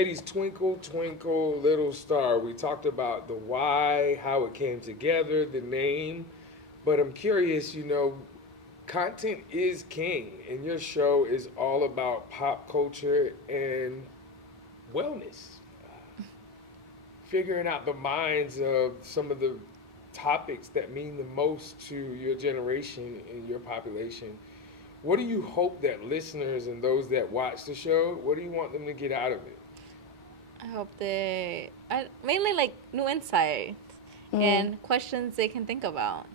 Ladies, Twinkle Twinkle Little Star. We talked about the why, how it came together, the name. But I'm curious, content is king, and your show is all about pop culture and wellness. Figuring out the minds of some of the topics that mean the most to your generation and your population. What do you hope that listeners and those that watch the show, what do you want them to get out of it? I hope mainly like new insight and questions they can think about.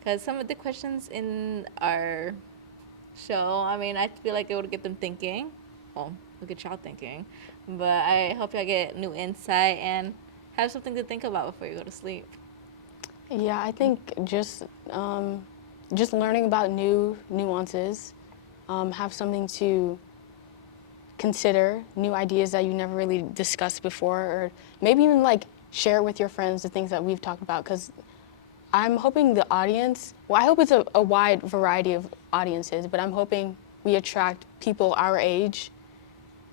Because some of the questions in our show, I mean, I feel like it would get them thinking. Well, it'll get y'all thinking. But I hope y'all get new insight and have something to think about before you go to sleep. Yeah, I think just learning about new nuances, have something to consider, new ideas that you never really discussed before, or maybe even like share with your friends the things that we've talked about. Because I'm hoping the audience, well, I hope it's a wide variety of audiences, but I'm hoping we attract people our age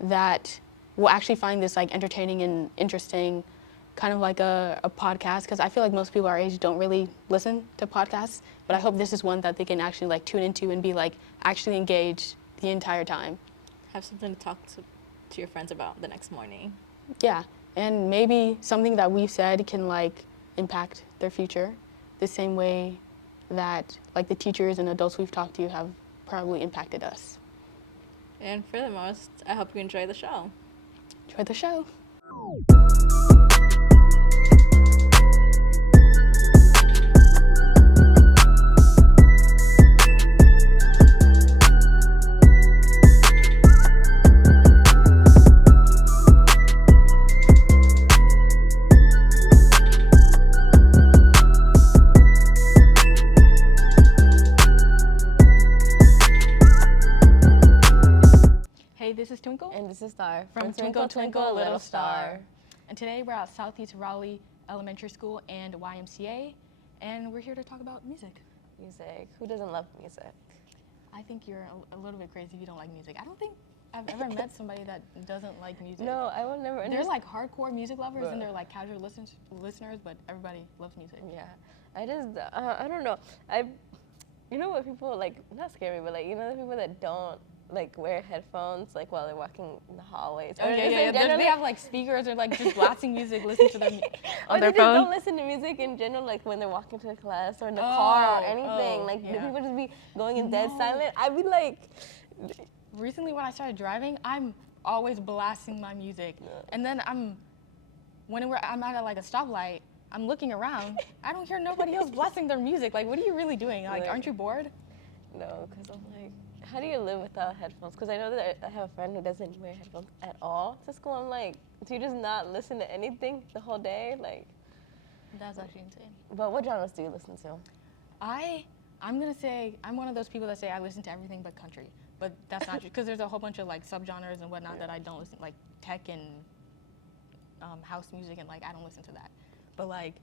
that will actually find this like entertaining and interesting, kind of like a podcast, because I feel like most people our age don't really listen to podcasts, but I hope this is one that they can actually like tune into and be like actually engaged the entire time. Have something to talk to your friends about the next morning. Yeah, and maybe something that we've said can like impact their future the same way that like the teachers and adults we've talked to have probably impacted us. And for the most, I hope you enjoy the show. Enjoy the show. Hey, this is Twinkle. And this is Star. From Twinkle Twinkle Little Star. And today we're at Southeast Raleigh Elementary School and YMCA, and we're here to talk about music. Music. Who doesn't love music? I think you're a little bit crazy if you don't like music. I don't think I've ever met somebody that doesn't like music. No, I will never. There's like hardcore music lovers and they're like casual listeners, but everybody loves music. Yeah, I just I don't know. You know what people like? Not scary, but like you know the people that don't like wear headphones like while they're walking in the hallways. Oh yeah. They have like speakers or like just blasting music, listen to them on or their they phone. just don't listen to music in general, like when they're walking to class or in the car or anything. Like the people just be going in dead silent. I'd be like. Recently, when I started driving, I'm always blasting my music, and then I'm at like a stoplight. I'm looking around. I don't hear nobody else blasting their music. Like, what are you really doing? Like, aren't you bored? No, because I'm like, how do you live without headphones? Because I know that I have a friend who doesn't wear headphones at all to school. I'm like, do you just not listen to anything the whole day? Like, That's actually insane. but what genres do you listen to? I'm gonna say I'm one of those people that say I listen to everything but country, but that's not true because there's a whole bunch of like subgenres and whatnot that I don't listen, like tech and house music, and like I don't listen to that. But like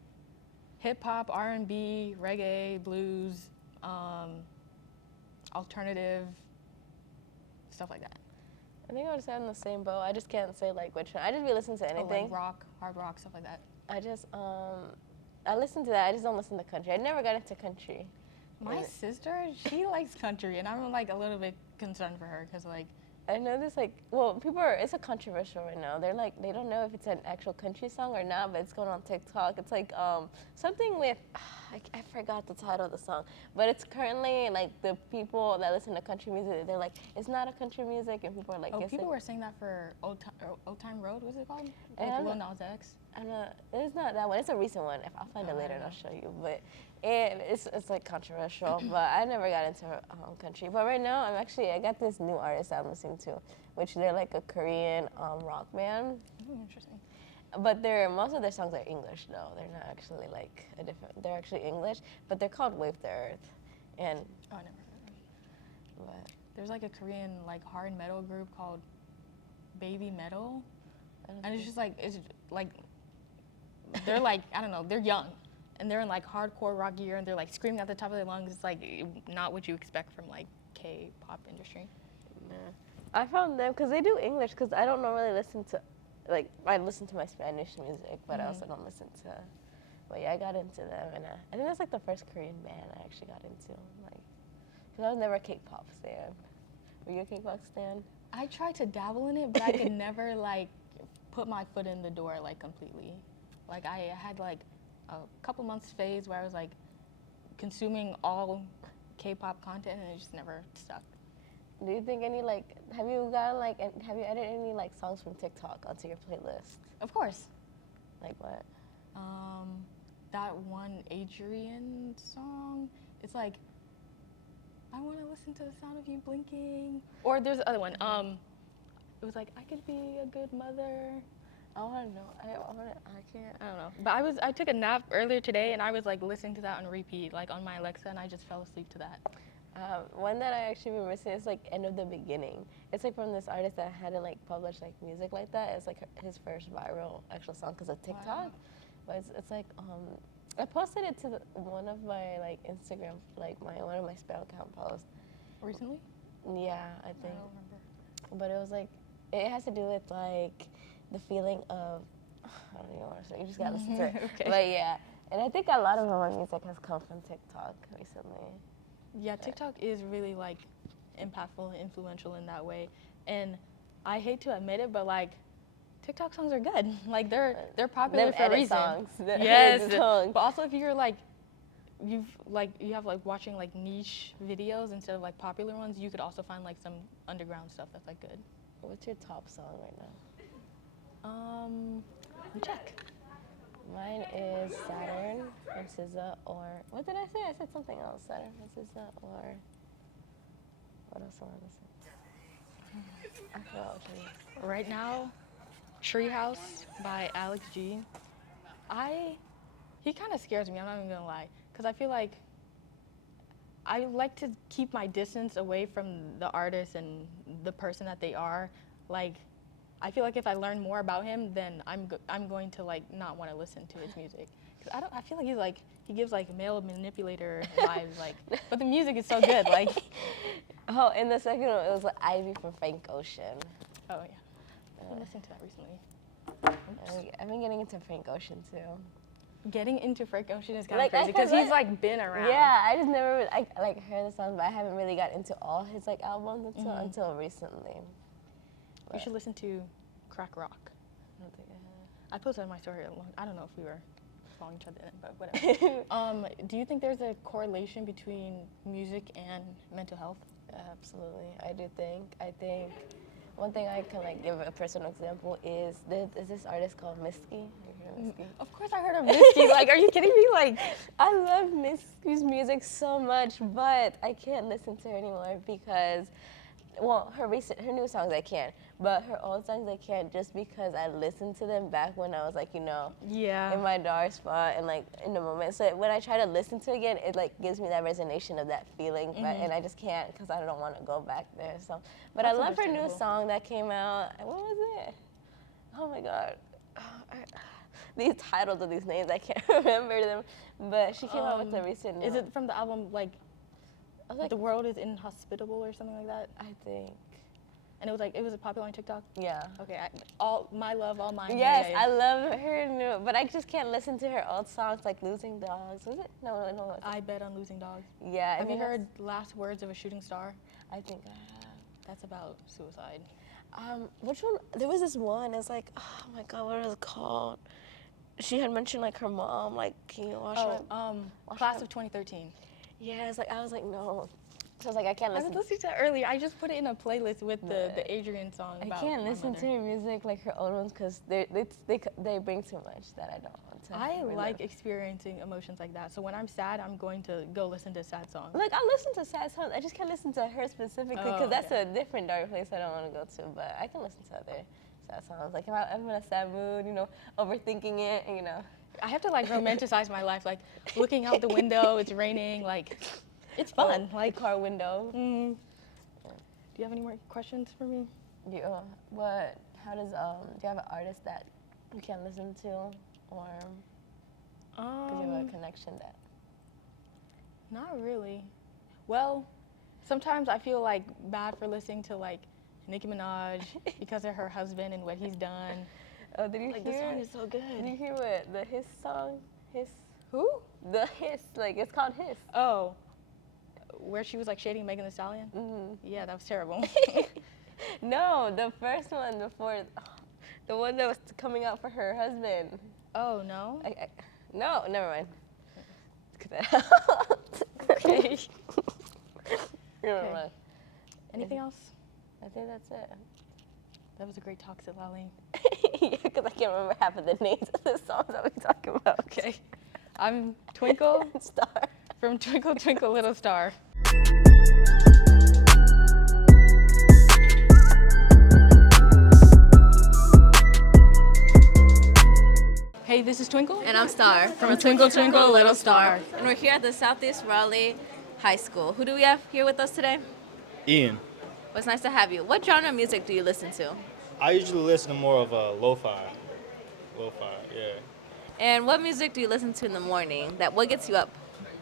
hip hop, R&B, reggae, blues, alternative, stuff like that. I think I would say I'm in the same boat. I just can't say like which one. I just be listening to anything. Like rock, hard rock, stuff like that. I just I listen to that. I just don't listen to country. I never got into country. My sister, she likes country, and I'm like a little bit concerned for her because like I know this like people are. It's a controversial right now. They're like they don't know if it's an actual country song or not, but it's going on TikTok. It's like something with I forgot the title of the song, but it's currently like the people that listen to country music. They're like it's not a country music, and people are like. People were saying that for Old Time Road. What's it called? And Lil Nas X. It's not that one. It's a recent one. If I'll find it later and I'll show you. But it's like controversial. But I never got into country. But right now I got this new artist I'm listening to, which they're like a Korean rock band. Interesting. But most of their songs are English though. They're not actually like they're actually English, but they're called Wave the Earth. And I never heard of it. but There's like a Korean like hard metal group called Baby Metal, and it's like they're like I don't know, they're young, and they're in like hardcore rock gear, and they're like screaming at the top of their lungs. It's like not what you expect from like K-pop industry. I found them because they do English because I don't normally listen to like I listen to my Spanish music, but I also don't listen to. But yeah, I got into them, and I think that's like the first Korean band I actually got into. Like, cause I was never a K-pop stan. Were you a K-pop stan? I tried to dabble in it, but I could never like put my foot in the door like completely. Like I had like a couple months phase where I was like consuming all K-pop content, and it just never stuck. Do you think any like have you added any like songs from TikTok onto your playlist? Of course. Like what? That one Adrian song, it's like, I want to listen to the sound of you blinking. Or there's the other one. It was like, I could be a good mother. I want to know. I can't. I don't know. But I took a nap earlier today, and I was like listening to that on repeat, like on my Alexa, and I just fell asleep to that. One that I actually remember seeing is like End of the Beginning. It's like from this artist that hadn't like published like music like that. It's like his first viral actual song because of TikTok. Wow. But it's like I posted it to one of my like Instagram like one of my spam account posts. Recently? Yeah, I I think. don't remember. But it was like it has to do with like the feeling of I don't even want to say. You just gotta listen to it. Okay. But yeah, and I think a lot of my music has come from TikTok recently. Yeah, TikTok is really like impactful and influential in that way. And I hate to admit it, but like TikTok songs are good. Like they're popular Them for a edit reason. songs. The Yes. edit songs. But also if you're like you have like watching like niche videos instead of like popular ones, you could also find like some underground stuff that's like good. What's your top song right now? Let me check. Mine is Saturn from SZA, or what did I say? I said something else. Saturn from SZA, or what else am I listening to? I forgot which one it is. Right now, Treehouse by Alex G. He kind of scares me, I'm not even gonna lie, because I feel like I like to keep my distance away from the artist and the person that they are. Like, I feel like if I learn more about him, then I'm going to like not want to listen to his music. 'Cause I feel like he gives like male manipulator vibes, like, but the music is so good, like. Oh, and the second one, it was like Ivy from Frank Ocean. Oh yeah, I've been listening to that recently. I've been getting into Frank Ocean too. Getting into Frank Ocean is kind Like, of crazy because he's like been around. Yeah, I just never I like heard the songs, but I haven't really got into all his like albums until recently. You should listen to Crack Rock. I don't think I posted on my story I don't know if we were following each other in it, but whatever. Do you think there's a correlation between music and mental health? Absolutely, I do think. I think one thing I can like give a personal example is this artist called Misky. Of course I heard of Misky. Like, are you kidding me? Like, I love Misky's music so much, but I can't listen to her anymore because, well, her new songs I can, but her old songs I can't just because I listened to them back when I was like, yeah. in my dark spot and like in the moment. So when I try to listen to it again, it like gives me that resonation of that feeling, but, and I just can't because I don't want to go back there. So, but That's I love her new understandable. song that came out. What was it? Oh my God. These titles of these names, I can't remember them, but she came out with a recent. Is it from the album like I was like, The World is Inhospitable or something like that? I think. And it was popular on TikTok? Yeah. Okay, all my love, all mine. Yes, yeah. I love her new, but I just can't listen to her old songs like Losing Dogs. Was it? No. I Bet on Losing Dogs. Yeah. Have you heard Last Words of a Shooting Star? I think I have. That's about suicide. Which one? There was this one. It's like, oh my God, what was it called? She had mentioned like her mom, like, can you watch Class of 2013. Yeah, it's like I was like, no. So I was like, I can't I was listen. listening to that earlier. I just put it in a playlist with the Adrian song. I about can't my listen mother. to her music like her old ones because they bring too much that I don't want to. I relive. like experiencing emotions like that. So when I'm sad, I'm going to go listen to sad songs. Like I listen to sad songs. I just can't listen to her specifically because that's a different dark place I don't want to go to. But I can listen to other sad songs. Like if I'm in a sad mood, overthinking it, I have to like romanticize my life, like looking out the window, it's raining, like it's fun. Like car window. Do you have any more questions for me? How does do you have an artist that you can listen to, or because you have a connection that? Not really. Well, sometimes I feel like bad for listening to like Nicki Minaj because of her husband and what he's done. Oh, did you Like, hear? this song it? is so good. Did you hear what the Hiss song? Hiss. Who? The Hiss, like it's called Hiss. Oh, where she was like shading Megan Thee Stallion? Mm-hmm. Yeah, that was terrible. No, the first one before, the one that was coming out for her husband. Oh, no? No, never mind. Okay. Never Okay. mind. Anything else? I think that's it. That was a great talk, Citlalli. Yeah, because I can't remember half of the names of the songs that we're talking about. Okay. I'm Twinkle Star. from Twinkle Twinkle Little Star. Hey, this is Twinkle. And I'm Star From Twinkle Twinkle Little Star. And we're here at the Southeast Raleigh High School. Who do we have here with us today? Ian, Well, it's nice to have you. What genre of music do you listen to? I usually listen to more of lo-fi. Lo-fi, yeah. And what music do you listen to in the morning? What gets you up?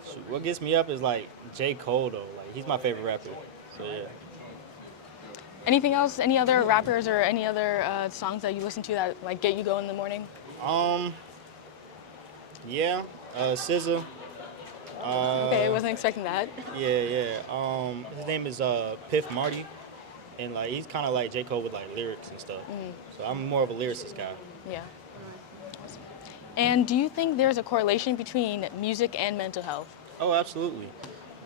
Shoot, what gets me up is like J. Cole though. Like he's my favorite rapper. So yeah. Anything else? Any other rappers or any other songs that you listen to that like get you going in the morning? Yeah. SZA. Okay, I wasn't expecting that. Yeah. His name is Piff Marty, and like he's kind of like J. Cole with like lyrics and stuff. So I'm more of a lyricist guy. Yeah. And do you think there's a correlation between music and mental health? Oh, absolutely.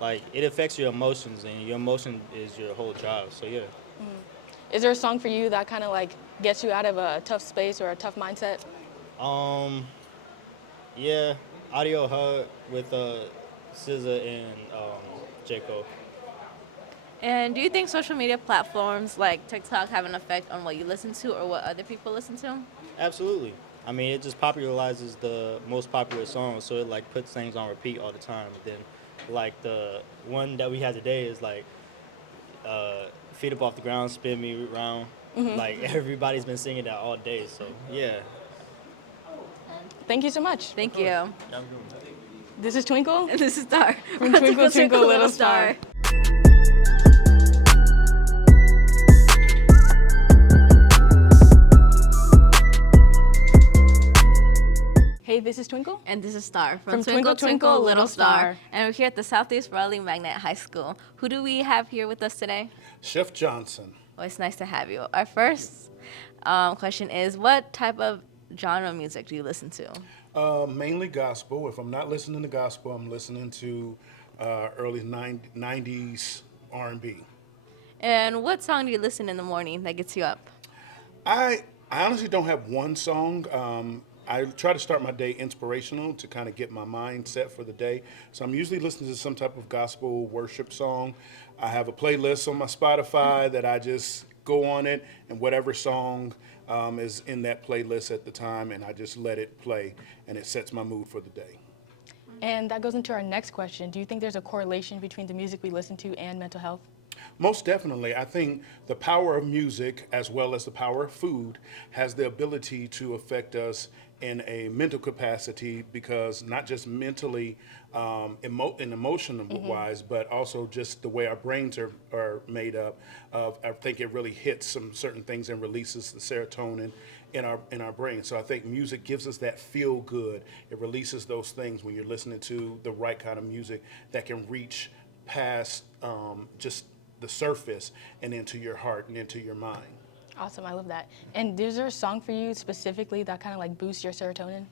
Like it affects your emotions, and your emotion is your whole job. So yeah. Is there a song for you that kind of like gets you out of a tough space or a tough mindset? Yeah, Audio Hug with SZA and J. Cole. And do you think social media platforms like TikTok have an effect on what you listen to or what other people listen to? Absolutely. I mean, it just popularizes the most popular songs, so it like puts things on repeat all the time. But then, like the one that we had today is like, "Feet Up Off the Ground, Spin Me Around." Like everybody's been singing that all day. So yeah. Thank you so much. Thank you. Yeah, This is Twinkle. And this is Star From Twinkle Twinkle Little Star. Hey, this is Twinkle. And this is Star From Twinkle Twinkle Little Star. And we're here at the Southeast Raleigh Magnet High School. Who do we have here with us today? Chef Johnson. Well, it's nice to have you. Our first question is, what type of genre of music do you listen to? Mainly gospel. If I'm not listening to gospel, I'm listening to early 90s R&B. And what song do you listen in the morning that gets you up? I honestly don't have one song. I try to start my day inspirational to kind of get my mind set for the day. So I'm usually listening to some type of gospel worship song. I have a playlist on my Spotify that I just go on it, and whatever song is in that playlist at the time, and I just let it play, and it sets my mood for the day. And that goes into our next question. Do you think there's a correlation between the music we listen to and mental health? Most definitely. I think the power of music, as well as the power of food, has the ability to affect us in a mental capacity, because not just mentally and emotional wise, but also just the way our brains are made up of. I think it really hits some certain things and releases the serotonin in our brain. So I think music gives us that feel good. It releases those things when you're listening to the right kind of music that can reach past just the surface and into your heart and into your mind. Awesome, I love that. And is there a song for you specifically that kind of like boosts your serotonin?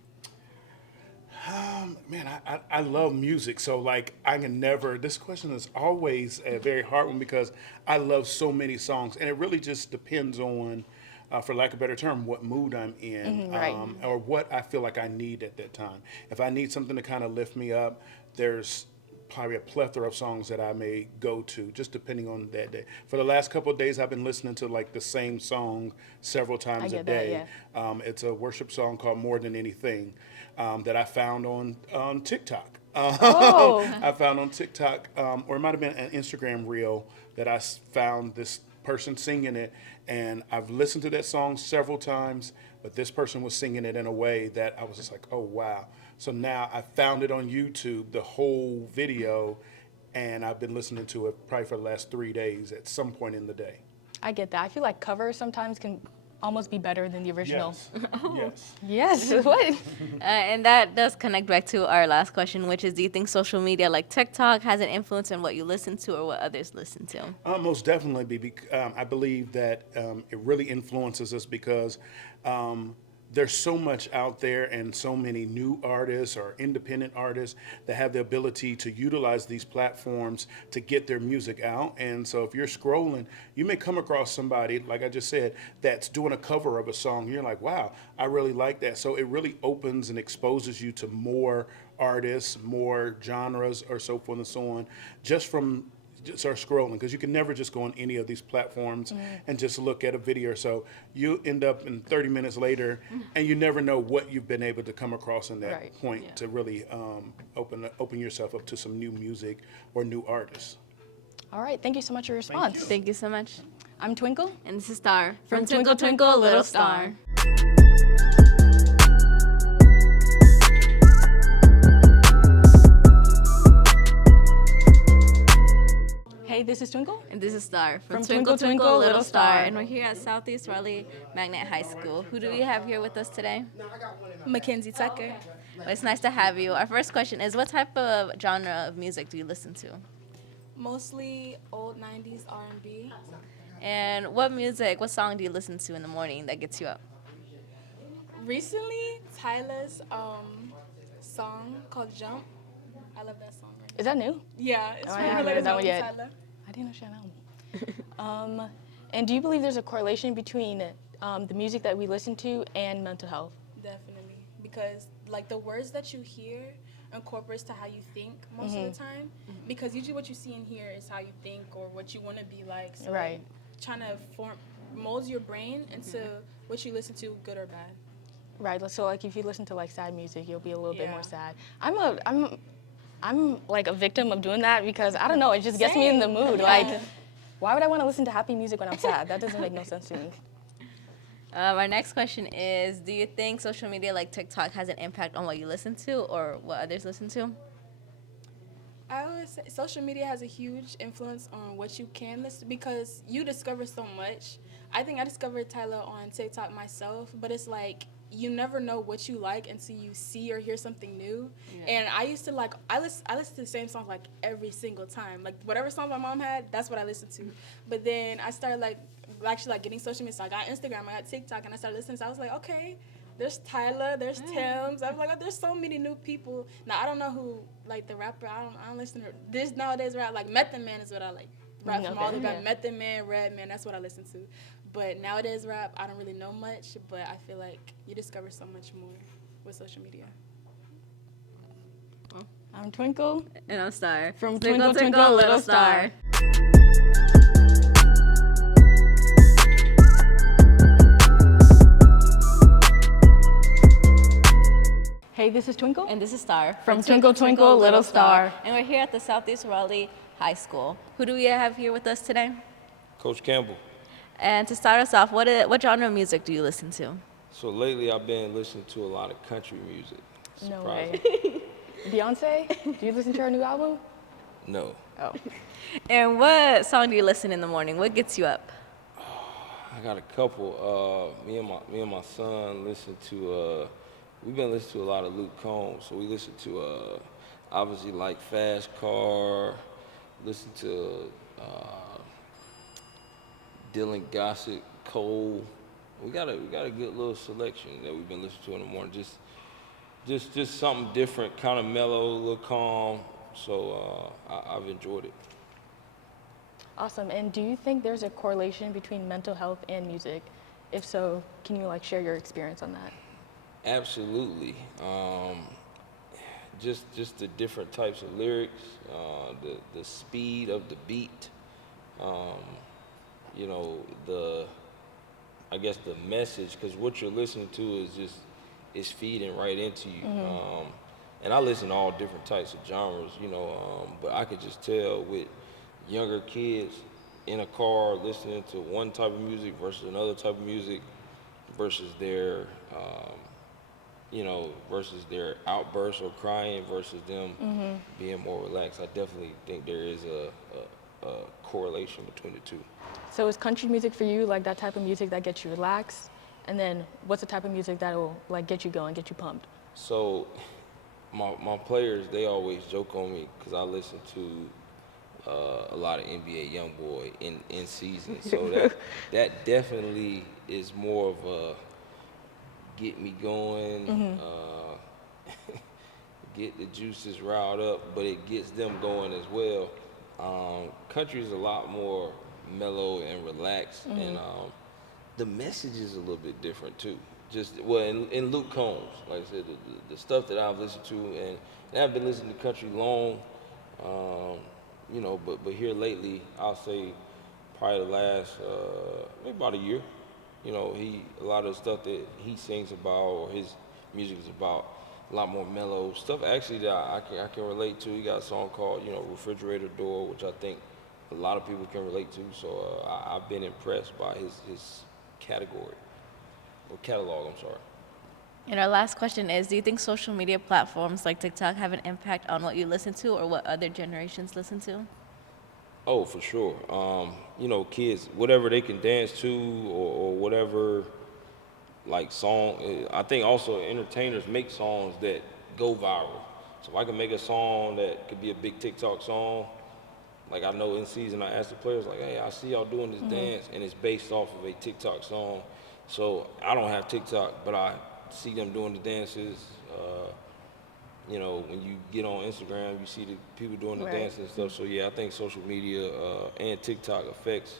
Man, I love music, so like I can never, this question is always a very hard one because I love so many songs, and it really just depends on, for lack of a better term, what mood I'm in, right. Or what I feel like I need at that time. If I need something to kind of lift me up, there's probably a plethora of songs that I may go to, just depending on that day. For the last couple of days, I've been listening to like the same song several times a get that, day. It's a worship song called More Than Anything that I found on TikTok. I found on TikTok, or it might have been an Instagram reel that I found this person singing it, and I've listened to that song several times, but this person was singing it in a way that I was just like, oh, wow. So now I found it on YouTube, the whole video, and I've been listening to it probably for the last 3 days at some point in the day. I get that. I feel like covers sometimes can almost be better than the original. Yes. Yes. Yes. What? And that does connect back to our last question, which is, do you think social media like TikTok has an influence on what you listen to or what others listen to? Most definitely, I believe that it really influences us because there's so much out there and so many new artists or independent artists that have the ability to utilize these platforms to get their music out. And so if you're scrolling, you may come across somebody, like I just said, that's doing a cover of a song. You're like, wow, I really like that. So it really opens and exposes you to more artists, more genres, or so forth and so on, just from start scrolling, because you can never just go on any of these platforms and just look at a video. So you end up in 30 minutes later, and you never know what you've been able to come across in that Right. point to really open yourself up to some new music or new artists. All right. Thank you so much for your response. Thank you so much. I'm Twinkle. And this is Star From Twinkle, Twinkle, Little Star. Hey, this is Twinkle. And this is Star From Twinkle, Twinkle, Little Star. And we're here at Southeast Raleigh Magnet High School. Who do we have here with us today? Mackenzie Tucker. Well, it's nice to have you. Our first question is, what type of genre of music do you listen to? Mostly old 90s R&B. And what song do you listen to in the morning that gets you up? Recently, Tyler's song called Jump. I love that song. Right? Is that new? Yeah, it's I from haven't the heard that song, one yet. Tyler. I didn't know she had an album. And do you believe there's a correlation between the music that we listen to and mental health? Definitely, because like the words that you hear incorporates to how you think most of the time. Because usually what you see and hear is how you think or what you want to be like. So Right. trying to molds your brain into what you listen to, good or bad. Right. So like if you listen to like sad music, you'll be a little bit Yeah. more sad. I'm like a victim of doing that because I don't know, it just gets me in the mood. Like, why would I want to listen to happy music when I'm sad? That doesn't make no sense to me. Our next question is, do you think social media like TikTok has an impact on what you listen to or what others listen to? I always say social media has a huge influence on what you can listen because you discover so much. I think I discovered Tyler on TikTok myself, but it's like you never know what you like until you see or hear something new. And I used to I listen to the same songs like every single time. Like whatever song my mom had, that's what I listened to. But then I started actually getting social media. So I got Instagram, I got TikTok, and I started listening. So I was like, okay, there's Tyler, there's Tim's. I was like, oh, there's so many new people. Now I don't know who the rapper. I don't listen to this nowadays. Rap like Method Man is what I like. Rap from all the time. Method Man, Redman. That's what I listen to. But nowadays rap, I don't really know much. But I feel like you discover so much more with social media. I'm Twinkle. And I'm Star. From Twinkle, Twinkle, Little Star. Hey, this is Twinkle. And this is Star. From Twinkle, Twinkle, Little Star. And we're here at the Southeast Raleigh High School. Who do we have here with us today? Coach Campbell. And to start us off, what genre of music do you listen to? So lately I've been listening to a lot of country music. No Surprising. way. Beyonce, do you listen to her new album? No. Oh. And what song do you listen in the morning? What gets you up? I got a couple. Me and my son listen to we've been listening to a lot of Luke Combs. So we listen to obviously like Fast Car, listen to Dylan Gossett, Cole. We got a good little selection that we've been listening to in the morning. Just something different, kind of mellow, a little calm. So I've enjoyed it. Awesome. And do you think there's a correlation between mental health and music? If so, can you share your experience on that? Absolutely. Just the different types of lyrics, the speed of the beat, I guess the message, because what you're listening to is feeding right into you. And I listen to all different types of genres, but I could just tell with younger kids in a car listening to one type of music versus another type of music versus their versus their outbursts or crying versus them being more relaxed. I definitely think there is a correlation between the two. So is country music for you like that type of music that gets you relaxed? And then what's the type of music that will like get you going, get you pumped? So my players, they always joke on me because I listen to a lot of NBA YoungBoy in season. So that definitely is more of a get me going, get the juices riled up, but it gets them going as well. Country is a lot more mellow and relaxed, and the message is a little bit different too. Just well, in Luke Combs, like I said, the stuff that I've listened to, and I've been listening to country long, you know, but here lately, I'll say probably the last maybe about a year. You know, a lot of the stuff that he sings about or his music is about a lot more mellow stuff. Actually, that I can relate to. He got a song called Refrigerator Door, which I think a lot of people can relate to. So I've been impressed by his category or catalog. I'm sorry. And our last question is, do you think social media platforms like TikTok have an impact on what you listen to or what other generations listen to? Oh, for sure. You know, kids, whatever they can dance to or whatever, like song. I think also entertainers make songs that go viral. So if I can make a song that could be a big TikTok song, like I know in season I asked the players, like, hey, I see y'all doing this dance, and it's based off of a TikTok song. So I don't have TikTok, but I see them doing the dances. You know, when you get on Instagram, you see the people doing the dances and stuff. So yeah, I think social media and TikTok affects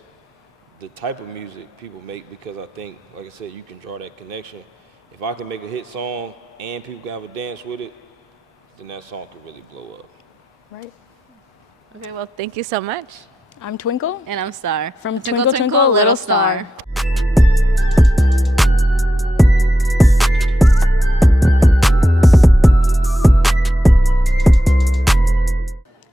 the type of music people make because I think, like I said, you can draw that connection. If I can make a hit song and people can have a dance with it, then that song could really blow up. Right. Okay, well, thank you so much. I'm Twinkle. And I'm Star. From Twinkle Twinkle Little Star.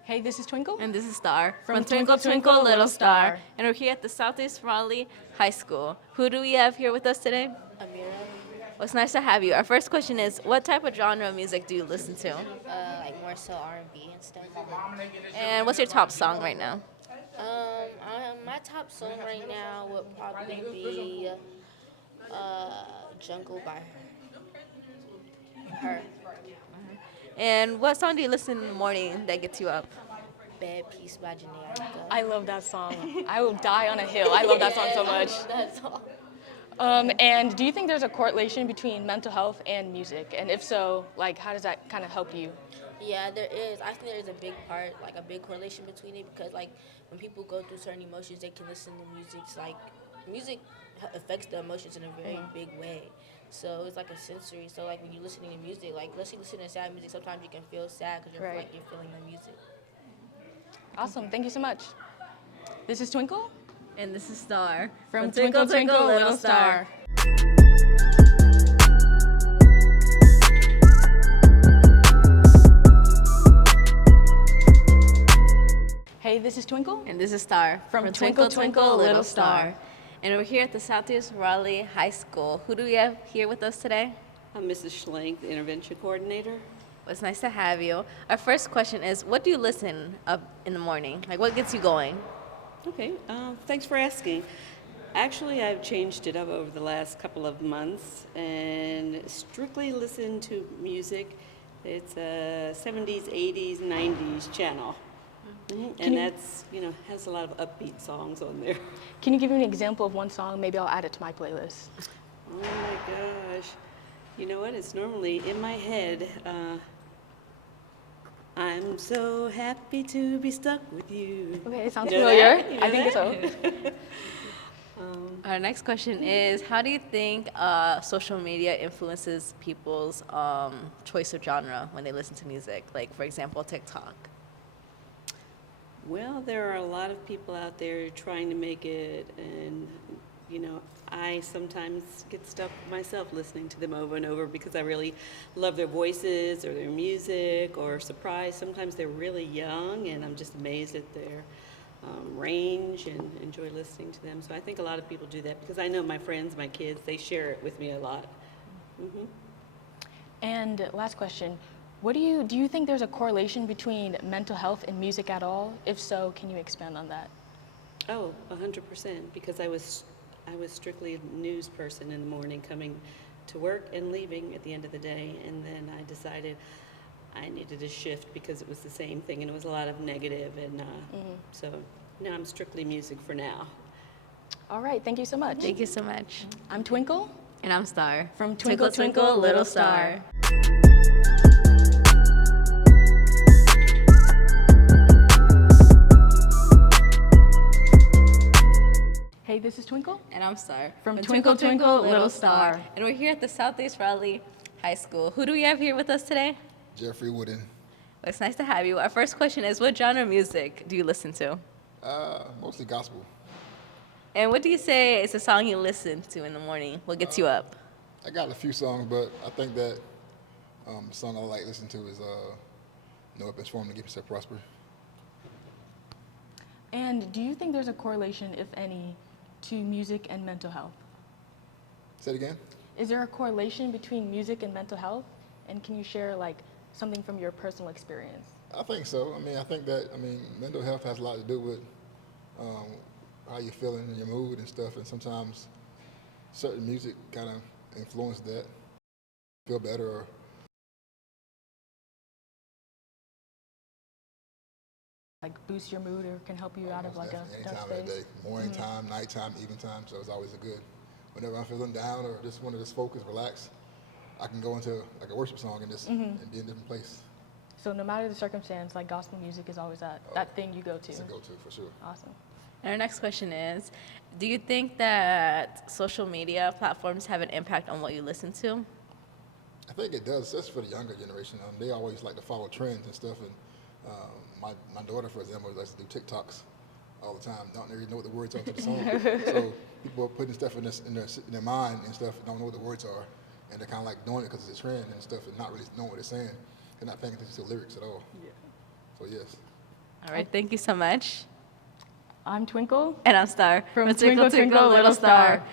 Hey, this is Twinkle. And this is Star. From Twinkle Twinkle Little Star. And we're here at the Southeast Raleigh High School. Who do we have here with us today? Amira, Well, it's nice to have you. Our first question is, what type of genre of music do you listen to? like more so R&B and stuff. And what's your top song right now? My top song right now would probably be Jungle by her. And what song do you listen in the morning that gets you up? Bad Piece by Janae Aiko. I love that song. I will die on a hill. I love that song so much. That's all. And do you think there's a correlation between mental health and music? And if so, like, how does that kind of help you? Yeah, there is. I think there's a big part, like a big correlation between it because, like, when people go through certain emotions, they can listen to music. It's like music affects the emotions in a very big way. So it's like a sensory. So like when you're listening to music, like let's say you listen to sad music, sometimes you can feel sad because you're like you're feeling the music. Awesome. Thank you so much. This is Twinkle. And this is Star. From Twinkle Twinkle Little Star. Hey, this is Twinkle. And this is Star. From Twinkle Twinkle Little Star. And we're here at the Southeast Raleigh High School. Who do we have here with us today? I'm Mrs. Schlank, the intervention coordinator. Well, it's nice to have you. Our first question is, what do you listen up in the morning? Like, what gets you going? Okay, thanks for asking. Actually, I've changed it up over the last couple of months and strictly listen to music. It's a 70s, 80s, 90s channel. And that's, has a lot of upbeat songs on there. Can you give me an example of one song? Maybe I'll add it to my playlist. Oh my gosh. You know what? It's normally in my head. I'm so happy to be stuck with you. Okay, it sounds You know familiar. that? You know I think that? so. Our next question is, how do you think social media influences people's choice of genre when they listen to music? Like, for example, TikTok. Well, there are a lot of people out there trying to make it, and I sometimes get stuck myself listening to them over and over because I really love their voices or their music or surprised. Sometimes they're really young, and I'm just amazed at their range and enjoy listening to them. So I think a lot of people do that because I know my friends, my kids, they share it with me a lot. Mm-hmm. And last question. Do you think there's a correlation between mental health and music at all? If so, can you expand on that? Oh, 100%, because I was strictly a news person in the morning, coming to work and leaving at the end of the day, and then I decided I needed to shift because it was the same thing, and it was a lot of negative, and so now I'm strictly music for now. All right, thank you so much. Thank you so much. I'm Twinkle. And I'm Star. From Twinkle, Twinkle, Little Star. Hey, this is Twinkle. And I'm Star. From Twinkle, Twinkle, Little Star. And we're here at the Southeast Raleigh High School. Who do we have here with us today? Jeffrey Wooden. Well, it's nice to have you. Our first question is, what genre of music do you listen to? Mostly gospel. And what do you say is a song you listen to in the morning? What gets you up? I got a few songs, but I think that the song I like listening to is No Weapons Formed Against Shall Prosper. And do you think there's a correlation, if any, to music and mental health? Say it again? Is there a correlation between music and mental health? And can you share like something from your personal experience? I think so. I think that mental health has a lot to do with how you're feeling and your mood and stuff, and sometimes certain music kind of influence that. Feel better or Like boost your mood or can help you out of like a any dark time of the space? day, morning time, nighttime, evening time. So it's always a good. Whenever I'm feeling down or just want to just focus, relax, I can go into like a worship song and just and be in a different place. So no matter the circumstance, like gospel music is always that thing you go to. It's a go-to for sure. Awesome. And our next question is, do you think that social media platforms have an impact on what you listen to? I think it does, especially for the younger generation. They always like to follow trends and stuff. And my daughter, for example, likes to do TikToks all the time. Don't really know what the words are to the song. So people are putting stuff in their mind and stuff, don't know what the words are, and they're kind of like doing it because it's a trend and stuff, and not really knowing what they're saying. They're not paying attention to the lyrics at all. Yeah. So yes. All right, thank you so much. I'm Twinkle. And I'm Star. From Twinkle, Twinkle, Little Star.